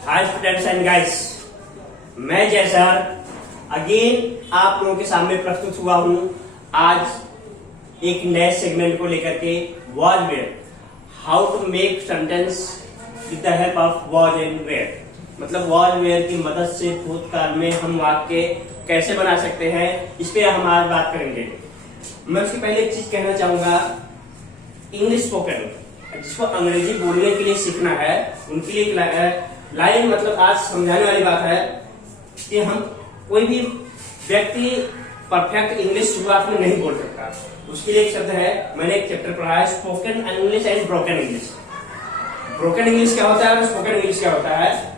Hi students and guys, मैं जय sir again आप लोगों के सामने प्रस्तुत हुआ हूं आज एक नए सेगमेंट को लेकर के was were, how to make sentence with the help of was and were. मतलब वॉज वेयर की मदद से भूतकाल में हम वाक्य कैसे बना सकते हैं, इस पे हम आज बात करेंगे। मैं उसके पहले एक चीज कहना चाहूंगा, इंग्लिश स्पोकन जिसको अंग्रेजी बोलने के लिए सीखना है उनके लिए लाइन मतलब आज समझाने वाली बात है कि हम कोई भी व्यक्ति परफेक्ट इंग्लिश शुरुआत में नहीं बोल सकता। उसके लिए एक शब्द है, मैंने एक चैप्टर पढ़ा है, spoken English and broken English. Broken English क्या होता है और स्पोकन इंग्लिश क्या होता है।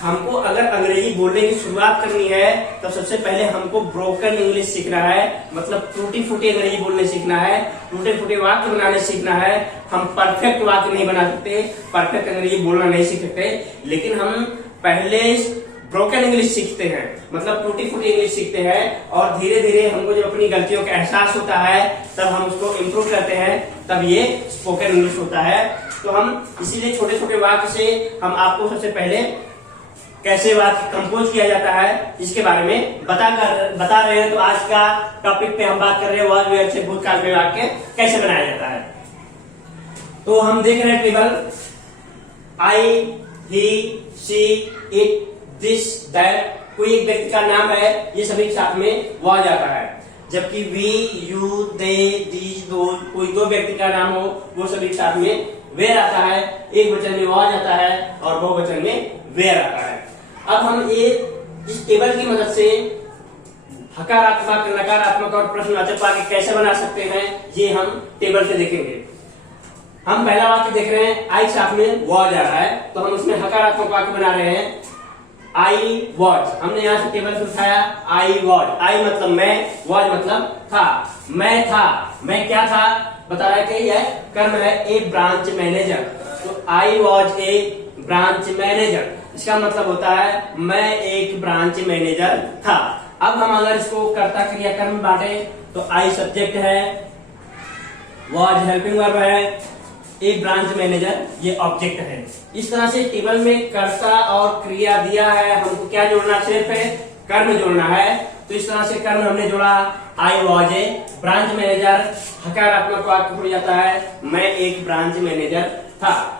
हमको अगर अंग्रेजी बोलने की शुरुआत करनी है तो सबसे पहले हमको ब्रोकन इंग्लिश सीखना है, मतलब टूटी फूटी अंग्रेजी बोलने सीखना है, टूटे फूटे वाक्य बनाने सीखना है। हम परफेक्ट वाक्य नहीं बना सकते, परफेक्ट अंग्रेजी बोलना नहीं सीख सकते, लेकिन हम पहले ब्रोकन इंग्लिश सीखते हैं, मतलब टूटी फूटी इंग्लिश सीखते हैं। और धीरे धीरे हमको जब अपनी गलतियों का एहसास होता है तब हम उसको इम्प्रूव करते हैं, तब ये स्पोकन इंग्लिश होता है। तो हम इसीलिए छोटे छोटे वाक्य से हम आपको सबसे पहले कैसे वाक्य कंपोज किया जाता है इसके बारे में बता रहे हैं। तो आज का टॉपिक पे हम बात कर रहे हैं वॉज वेयर से भूतकाल में वाक्य कैसे बनाया जाता है। तो हम देख रहे हैं table, I, he, she, it, this, that, कोई एक व्यक्ति का नाम है, ये सभी साथ में वॉज आता है। जबकि we, you, they, these, those, कोई दो व्यक्ति का नाम हो वो सभी साथ में वेयर आता है। एक वचन में वॉज आता है और बहुवचन में वेयर आता है। अब हम इस टेबल की मदद से हकारात्मक, नकारात्मक और प्रश्नवाचक वाक्य कैसे बना सकते हैं ये हम टेबल से देखेंगे। हम पहला वाक्य देख रहे हैं, आई साथ में वॉज आ रहा है, तो हम उसमें हकारात्मक वाक्य बना रहे हैं। आई वॉज, हमने यहां से टेबल से उठाया आई वॉज। आई मतलब मैं, वॉज मतलब था। मैं था, मैं क्या था बता रहा है कि यह कर्म है, ए ब्रांच मैनेजर। तो आई वॉज ए ब्रांच मैनेजर, इसका मतलब होता है मैं एक ब्रांच मैनेजर था। अब हम अगर इसको कर्ता क्रिया कर्म बांटे तो आई सब्जेक्ट है, वॉज हेल्पिंग वर्ब है, ए ब्रांच मैनेजर ये ऑब्जेक्ट है। इस तरह से टेबल में कर्ता और क्रिया दिया है, हमको क्या जोड़ना, सिर्फ कर्म जोड़ना है। तो इस तरह से कर्म हमने जोड़ा, I was a branch manager. हकारात्मक वाक्य हो जाता है, मैं एक ब्रांच मैनेजर था।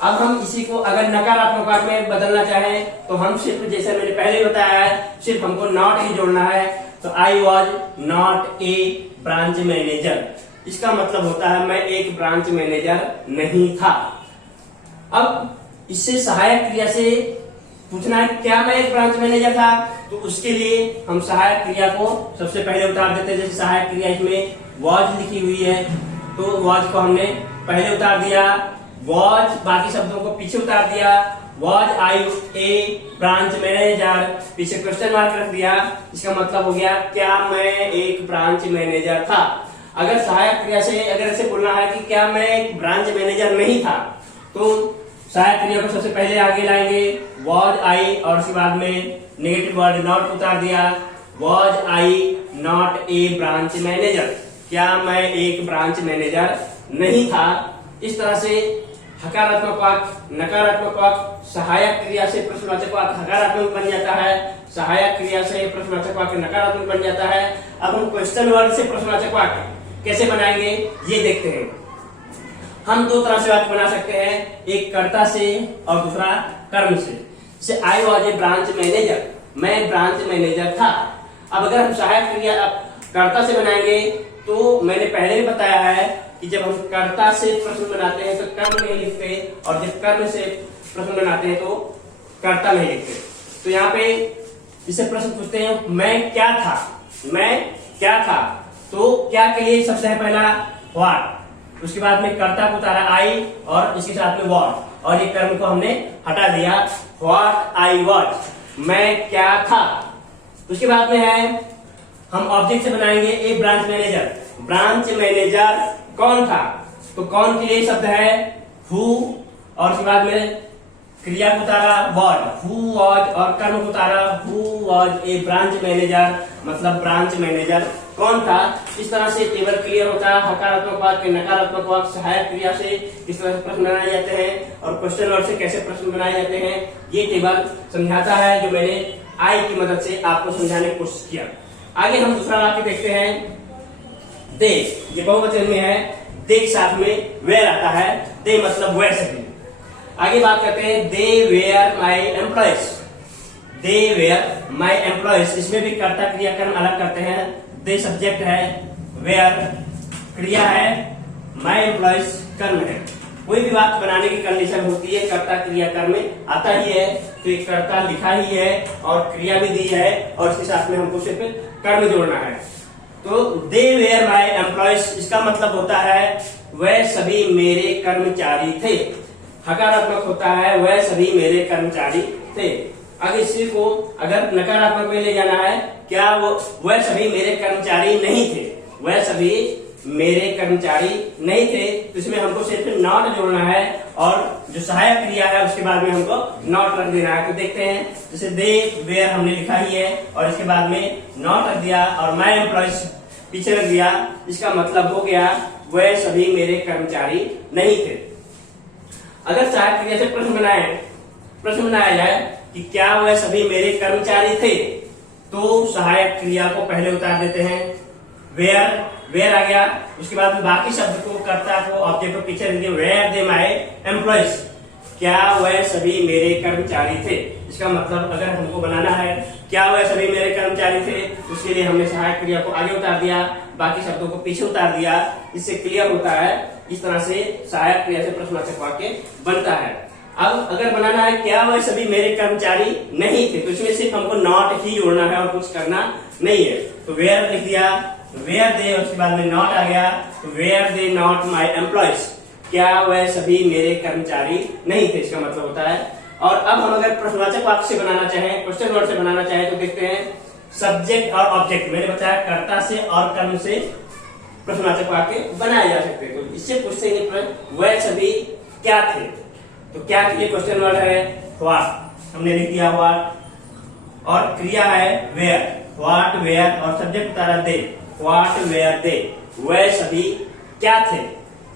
अब हम इसी को अगर नकारात्मक वाक्य में बदलना चाहें तो हम सिर्फ, जैसे मैंने पहले बताया है, सिर्फ हमको नॉट ही जोड़ना है। तो I was not a branch manager, इसका मतलब होता है मैं एक ब्रांच मैनेजर नहीं था। अब इससे सहायक क्रिया से पूछना है क्या मैं एक ब्रांच मैनेजर था, तो उसके लिए हम सहायक क्रिया को सबसे पहले उतार देते हैं। जैसे सहायक क्रिया इसमें वॉज लिखी हुई है तो वॉज को हमने पहले उतार दिया, वॉज बाकी शब्दों को पीछे उतार दिया। Was I A branch manager, पीछे क्वेश्चन मार्क रख दिया, इसका मतलब हो गया क्या मैं एक ब्रांच मैनेजर था। अगर सहायक क्रिया से अगर ऐसे बोलना है कि क्या मैं एक ब्रांच मैनेजर नहीं था, तो सहायक क्रिया को सबसे पहले आगे लाएंगे, वॉज आई, और उसके बाद में नेगेटिव वर्ड नॉट उतार दिया, was I not a branch manager, क्या मैं एक ब्रांच मैनेजर नहीं था। इस तरह से हकारात्मक वाक्य, नकारात्मक वाक्य, सहायक क्रिया से प्रश्नवाचक वाक्य हकारात्मक बन जाता है, सहायक क्रिया से प्रश्नवाचक वाक्य नकारात्मक बन जाता है। अब हम क्वेश्चन वर्ड से प्रश्नवाचक वाक्य कैसे बनाएंगे ये देखते हैं। हम दो तरह से वाक्य बना सकते हैं, एक कर्ता से और दूसरा कर्म से। जैसे आई वॉज ए ब्रांच मैनेजर, मैं ब्रांच मैनेजर था। अब अगर हम सहायक क्रिया कर्ता से बनाएंगे तो मैंने पहले भी बताया है कि जब हम कर्ता से प्रश्न बनाते हैं तो कर्म नहीं लिखते, और जब कर्म से प्रश्न बनाते हैं तो कर्ता नहीं लिखते। तो यहाँ पे इसे प्रश्न पूछते हैं मैं क्या था, मैं क्या था, तो क्या के लिए सबसे पहला व्हाट, उसके बाद में कर्ता को उतारा आई और इसके साथ में वॉज, और ये कर्म को हमने हटा दिया, व्हाट आई वॉज, मैं क्या था। उसके बाद में है हम ऑब्जेक्ट से बनाएंगे ए ब्रांच मैनेजर। ब्रांच मैनेजर कौन था, तो कौन के लिए शब्द है हु, और उसके बाद में क्रिया को उतारा वॉज, हु वॉज, और कर्म को उतारा who was a branch manager, मतलब ब्रांच मैनेजर कौन था। इस तरह से टेबल क्लियर होता है। हकारात्मक वाक्य, नकारात्मक वाक्य, सहायक क्रिया से किस तरह से प्रश्न बनाए जाते हैं और क्वेश्चन वर्ड से कैसे प्रश्न बनाए जाते हैं, ये टेबल समझाता है, जो मैंने आई की मदद से आपको समझाने की कोशिश किया। आगे हम दूसरा वाक्य देखते हैं। दे, ये बहुवचन में है, दे के साथ में वेयर आता है, दे मतलब वह सभी। आगे बात करते हैं, they were my employees, they were my employees, इसमें भी कर्ता क्रिया कर्म अलग करते हैं। दे सब्जेक्ट है, वेयर क्रिया है, माई एम्प्लॉयज कर्म है। कोई भी वाक्य बनाने की कंडीशन होती है, कर्ता क्रिया कर्म में आता ही है, तो एक कर्ता लिखा ही है और क्रिया भी दी है और इसके साथ में हमको सिर्फ कर्म जोड़ना है। तो दे वेयर माई एम्प्लॉयज, इसका मतलब होता है वह सभी मेरे कर्मचारी थे। हकारात्मक होता है, वह सभी मेरे कर्मचारी थे। अब इसी को अगर नकारात्मक में ले जाना है, क्या वह सभी मेरे कर्मचारी नहीं थे, वह सभी मेरे कर्मचारी नहीं थे, तो इसमें हमको सिर्फ नॉट जोड़ना है और जो सहायक क्रिया है उसके बाद में हमको नॉट रख देना है। तो देखते हैं, जैसे दे वेयर हमने लिखा ही है और इसके बाद में नॉट रख दिया और माई एम्प्लॉयज पीछे रख दिया, इसका मतलब हो गया वह सभी मेरे कर्मचारी नहीं थे। अगर सहायक क्रिया से प्रश्न बनाया जाए कि क्या वह सभी मेरे कर्मचारी थे, तो सहायक क्रिया को पहले उतार देते हैं, वेयर आ गया, उसके बाद में बाकी शब्द को कर्ता को ऑब्जेक्ट को पीछे रख दिया, वेयर दे माई एम्प्लॉयज, क्या वह सभी मेरे कर्मचारी थे। इसका मतलब अगर हमको बनाना है क्या वह सभी मेरे कर्मचारी थे, उसके लिए हमने सहायक क्रिया को आगे उतार दिया, बाकी शब्दों को पीछे उतार दिया, इससे क्लियर होता है। इस तरह से सहायक क्रिया से प्रश्नवाचक वाक्य बनता है। अब अगर बनाना है क्या वह सभी मेरे कर्मचारी नहीं थे, तो इसमें सिर्फ हमको नॉट ही जोड़ना है और कुछ करना नहीं है। तो वेयर लिख दिया, वेयर दे, उसके बाद में नॉट आ गया, तो were they not my employees, क्या वह सभी मेरे कर्मचारी नहीं थे, इसका मतलब होता है। और अब हम अगर प्रश्नवाचक वाक्य से बनाना चाहें, क्वेश्चन वर्ड से बनाना चाहें, तो देखते हैं सब्जेक्ट और ऑब्जेक्ट, मैंने बताया कर्ता से और कर्म से प्रश्नवाचक वाक्य बनाए जा सकते हैं। तो इससे पूछते हैं वह सभी क्या थे, तो क्या के लिए क्वेश्चन वर्ड है व्हाट, हमने लिख दिया व्हाट, और क्रिया है वेयर, व्हाट वेयर, और सब्जेक्ट उतारा दे, व्हाट वेयर दे, वह सभी क्या थे।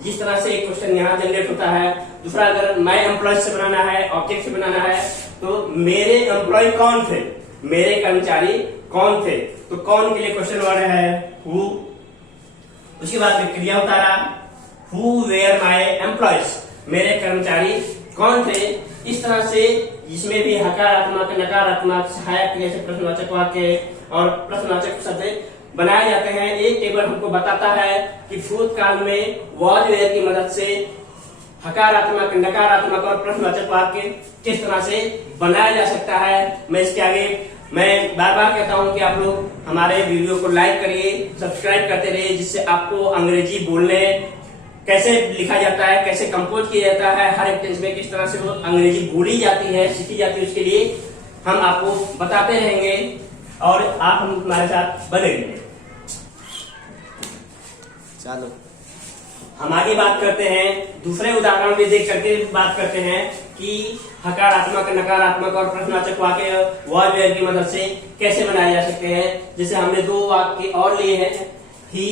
जिस तरह से एक क्वेश्चन यहाँ जनरेट होता है। दूसरा, अगर माई एम्प्लॉय से बनाना है, ऑब्जेक्ट से बनाना है, तो मेरे एम्प्लॉय कौन थे, मेरे कर्मचारी कौन थे, तो कौन के लिए क्वेश्चन वर्ड है हु। उसके बाद में क्रिया उतारा, हु वेयर माई एम्प्लॉयज, मेरे कर्मचारी कौन थे। इस तरह से इसमें भी हकारात्मक, नकारात्मक, सहायक क्रिया से प्रश्नवाचक वाक्य और प्रश्नवाचक शब्द बनाए जाते हैं। एक टेबल हमको बताता है कि भूतकाल में वॉज वेयर की मदद से हकारात्मक, नकारात्मक और प्रश्नवाचक वाक्य किस तरह से बनाया जा सकता है। मैं इसके आगे मैं बार बार कहता हूं कि आप लोग हमारे वीडियो को लाइक करिए, सब्सक्राइब करते रहिए, जिससे आपको अंग्रेजी बोलने कैसे लिखा जाता है, कैसे कंपोज किया जाता है, हर एक टेंस में किस तरह से वो अंग्रेजी बोली जाती है, सीखी जाती है, उसके लिए हम आपको बताते रहेंगे और आप हमारे साथ बने रहिए। चलो हम आगे बात करते हैं, दूसरे उदाहरण में देख करके बात करते हैं कि हकारात्मक, नकारात्मक और प्रश्नवाचक वाक्य वॉज वेयर की मदद से कैसे बनाए जा सकते हैं। जैसे हमने दो वाक्य और लिए हैं, ही,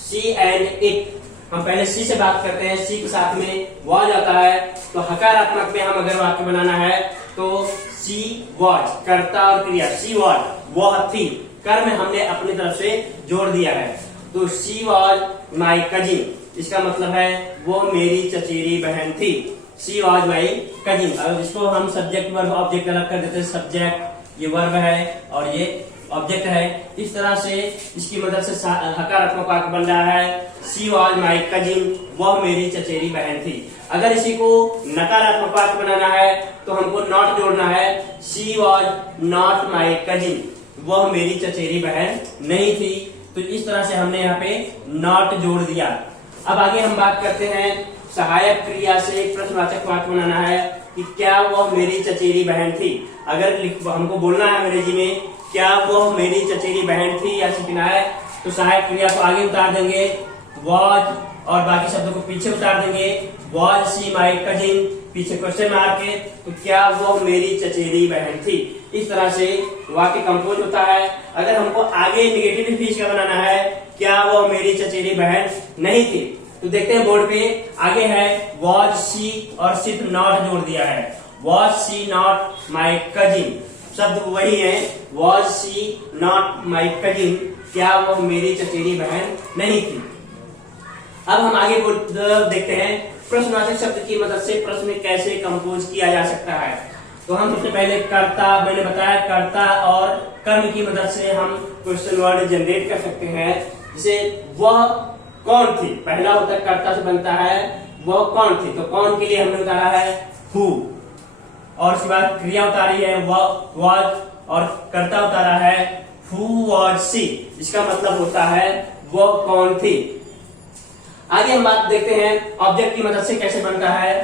शी एंड इट। हम पहले सी से बात करते हैं, सी के साथ में वॉज आता है, तो हकारात्मक में हम अगर वाक्य बनाना है तो सी वॉज, कर्ता और क्रिया, सी वॉज वह थी, कर्म हमने अपनी तरफ से जोड़ दिया है। तो शी वॉज माई कजिन, इसका मतलब है वो मेरी चचेरी बहन थी, शी वॉज माई कजिन। अब इसको हम सब्जेक्ट वर्ब ऑब्जेक्ट अलग कर देते हैं, सब्जेक्ट ये वर्ब है और ये ऑब्जेक्ट है। इस तरह से इसकी मदद से हकारात्मक वाक्य बन रहा है, शी वॉज माई कजिन, वह मेरी चचेरी बहन थी। अगर इसी को नकारात्मक वाक्य बनाना है तो हमको नॉट जोड़ना है, she was not my cousin, वह मेरी चचेरी बहन नहीं थी। तो इस तरह से हमने यहाँ पे नॉट जोड़ दिया। अब आगे हम बात करते हैं सहायक क्रिया से प्रश्नवाचक वाक्य बनाना है कि क्या वह मेरी चचेरी बहन थी। अगर हमको बोलना है अंग्रेजी में क्या वह मेरी चचेरी बहन थी या सीखना है, तो सहायक क्रिया को आगे उतार देंगे, वॉज, और बाकी शब्दों को पीछे उतार देंगे, वॉज शी माई कजिन, पीछे क्वेश्चन मार्क के, तो क्या वह मेरी चचेरी बहन थी। इस तरह से वाक्य कंपोज होता है। अगर हमको आगे निगेटिव स्पीच का बनाना है, क्या वो मेरी चचेरी बहन नहीं थी, तो देखते हैं बोर्ड पे आगे है वॉज शी और सिर्फ नॉट जोड़ दिया है। Was she not my cousin, शब्द वही है, was she not my cousin, क्या वो मेरी चचेरी बहन नहीं थी। अब हम आगे देखते हैं प्रश्नवाचक शब्द की मदद से प्रश्न कैसे कंपोज किया जा सकता है। तो हम सबसे पहले कर्ता, मैंने बताया कर्ता और कर्म की मदद से हम क्वेश्चन वर्ड जनरेट कर सकते हैं। जैसे वह कौन थी, पहला होता है कर्ता से बनता है वह कौन थी, तो कौन के लिए हमने उतारा है हु, और उसके बाद क्रिया उतारी है वह वाज, और कर्ता उतारा है हु वाज शी, इसका मतलब होता है वह कौन थी। आगे हम बात देखते हैं ऑब्जेक्ट की मदद से कैसे बनता है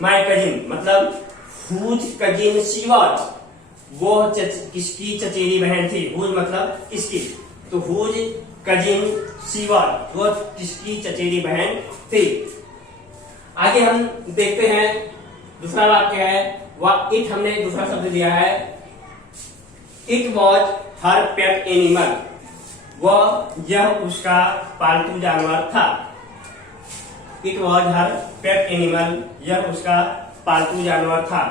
माय कजिन, मतलब हुज कजिन शी वाज, वो किसकी चचेरी बहन थी, हुज मतलब किसकी, तो हुज कजिन शी वाज, वो किसकी चचेरी बहन थी। आगे हम देखते हैं दूसरा वाक्य है वह इट, हमने दूसरा शब्द दिया है it was her pet animal, वह यह उसका पालतू जानवर था। It was her pet animal, यह उसका पालतू जानवर था।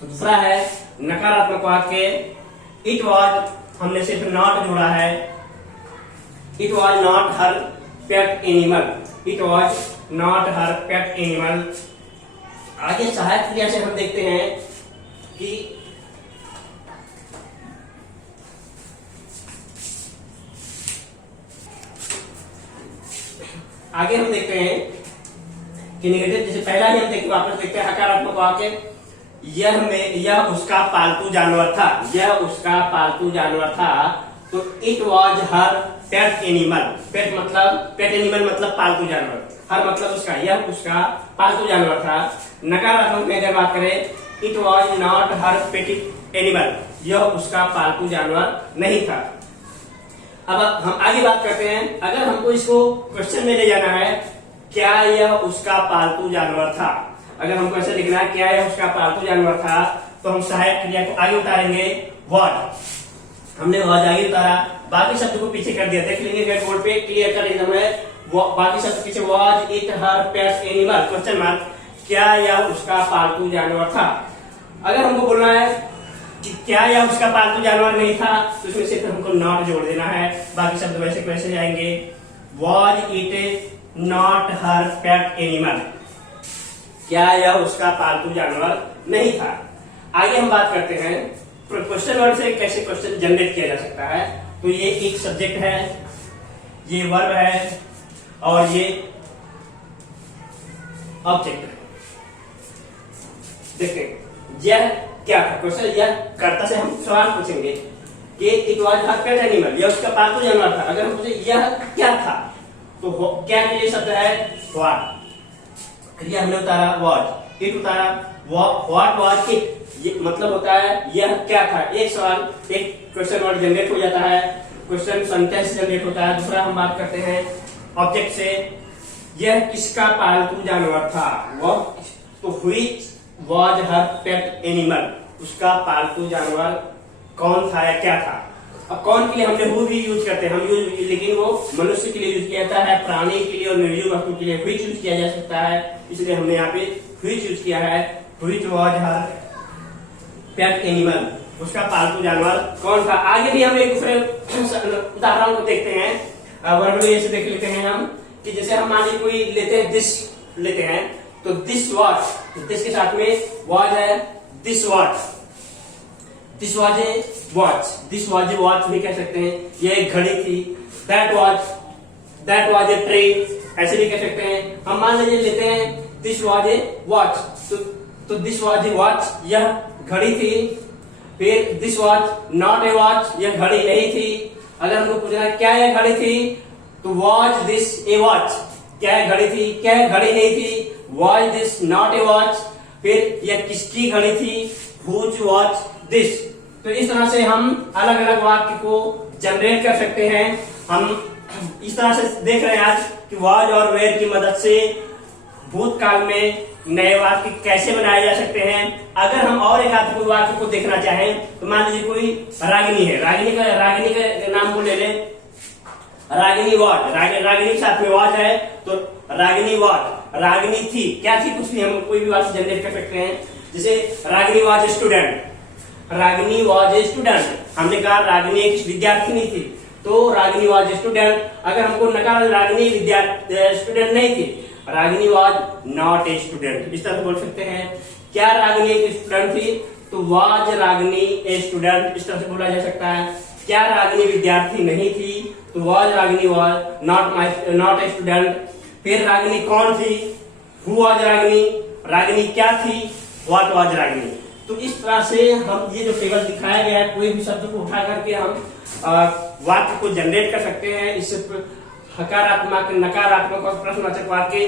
दूसरा है नकारात्मक वाक्य इट वॉज, हमने सिर्फ नॉट जोड़ा है, it was not her pet animal, it was not her pet animal. आगे सहायक क्रिया से हम देखते हैं कि आगे हम देखते हैं कि नेगेटिव, जैसे पहला ही हम देखते वापस देखते हैं हकारात्मक वाक्य यह उसका पालतू जानवर था, यह उसका पालतू जानवर था, तो it was her pet animal, pet animal मतलब पालतू जानवर, हर मतलब उसका, यह उसका पालतू जानवर था। नकारात्मक में अगर बात करें it was not her pet animal, यह उसका पालतू जानवर नहीं था। अब हम आगे बात करते हैं, अगर हमको इसको क्वेश्चन में ले जाना है क्या यह उसका पालतू जानवर था, अगर हमको ऐसे लिखना है क्या यह उसका पालतू जानवर था, तो हम सहायक क्रिया को आगे उतारेंगे वॉज, हमने वॉज आगे उतारा, बाकी शब्द को पीछे कर दिया। देख लेंगे बोर्ड पे क्लियर कर एकदम है, बाकी शब्द पीछे was it her pet animal question mark, क्या यह उसका पालतू जानवर था। अगर हमको बोलना है कि क्या यह उसका पालतू जानवर नहीं था, तो इसमें सिर्फ हमको नॉट जोड़ देना है, बाकी शब्द वैसे कैसे जाएंगे, was it not her pet animal, क्या यह उसका पालतू जानवर नहीं था। आगे हम बात करते हैं क्वेश्चन वर्ड से कैसे क्वेश्चन जनरेट किया जा सकता है। तो ये एक सब्जेक्ट है, ये वर्ब है और ये ऑब्जेक्ट है। देखें यह क्या था क्वेश्चन, यह कर्ता से हम सवाल पूछेंगे कि it was her pet animal, यह उसका पालतू जानवर था। अगर हम पूछे यह क्या था, तो क्या के लिए शब्द है व्हाट, क्रिया हमने उतारा वॉज, इट उतारा व्हाट वॉज इट, ये मतलब होता है यह क्या था। एक सवाल, एक क्वेश्चन वर्ड जनरेट हो जाता है, क्वेश्चन सेंटेंस जनरेट होता है। दूसरा हम बात करते हैं ऑब्जेक्ट से, यह किसका पालतू जानवर था, वह, तो which was her pet animal, उसका पालतू जानवर कौन था या क्या था। अब कौन के लिए हमने हु भी यूज करते हैं, हम यूज, लेकिन वो मनुष्य के लिए यूज किया जाता है, प्राणी के लिए और निर्जीव वस्तु के लिए व्हिच यूज किया जा सकता है, इसलिए हमने यहाँ पे व्हिच यूज किया है। Which was her pet animal, उसका पालतू जानवर कौन था। आगे भी हम एक दूसरे उदाहरण को देखते हैं, वर्ड में ऐसे देख लेते हैं हम कि जैसे हम मान लीजिए कोई लेते हैं दिस लेते हैं, तो दिस वॉच, दिस के साथ में वॉच है, this watch, this watch A watch, this watch A watch भी कह सकते हैं, ये एक घड़ी थी। दैट वॉच ए ट्रे, ऐसे भी कह सकते हैं। हम मान लीजिए लेते हैं दिस वॉच ए वॉच, तो दिस वॉच ए वॉच, यह घड़ी थी। फिर this watch not a watch, यह घड़ी नहीं थी। अगर हमको पूछना क्या यह घड़ी थी, तो वॉच दिस ए वॉच, क्या घड़ी थी, क्या घड़ी नहीं थी, watch this not a watch. फिर यह किसकी घड़ी थी, हुज वॉच दिस। तो इस तरह से हम अलग अलग वाक्य को जनरेट कर सकते हैं। हम इस तरह से देख रहे हैं आज कि वॉज और वेयर की मदद से भूतकाल में नए वाक्य कैसे बनाए जा सकते हैं। अगर हम और एक आध कोई वाक्य को देखना चाहें तो मान लीजिए कोई रागिनी है, रागिनी का नाम को ले लें, रागिनी वाट, रागिनी के साथ में वाट है तो रागिनी वाट, रागिनी थी, क्या थी कुछ भी, हम कोई भी वाक्य जनरेट कर सकते हैं। जैसे Ragini was a student, Ragini was a student, हमने कहा रागिनी एक विद्यार्थिनी थी तो रागिनी वाज ए स्टूडेंट। अगर हमको नकार रागिनी स्टूडेंट नहीं थी, Ragini was not a student, इस तरह से बोल सकते हैं। क्या रागिनी एक स्टूडेंट थी तो वाज रागिनी ए स्टूडेंट, इस तरह से बोला जा सकता है। क्या रागिनी विद्यार्थी नहीं थी तो was Ragini was not a student. फिर रागिनी कौन थी, हु वाज रागिनी, रागिनी क्या थी, व्हाट वाज रागिनी। तो इस तरह से हम ये जो टेबल दिखाया गया है, कोई भी शब्द को उठा करके हम वाक्य को जनरेट कर सकते हैं। इससे हकारात्मक, नकारात्मक और प्रश्नवाचक वाक्य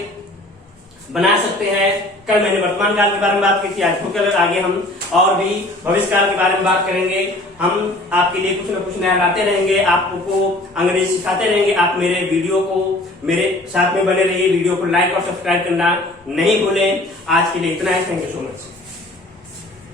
बना सकते हैं। कल मैंने वर्तमान काल के बारे में बात की थी, आज कल आगे हम और भी भविष्य काल के बारे में बात करेंगे। हम आपके लिए कुछ न कुछ नया लाते रहेंगे, आपको अंग्रेजी सिखाते रहेंगे। आप मेरे वीडियो को मेरे साथ में बने रहिए, वीडियो को लाइक और सब्सक्राइब करना नहीं भूलें। आज के लिए इतना है, थैंक यू सो मच।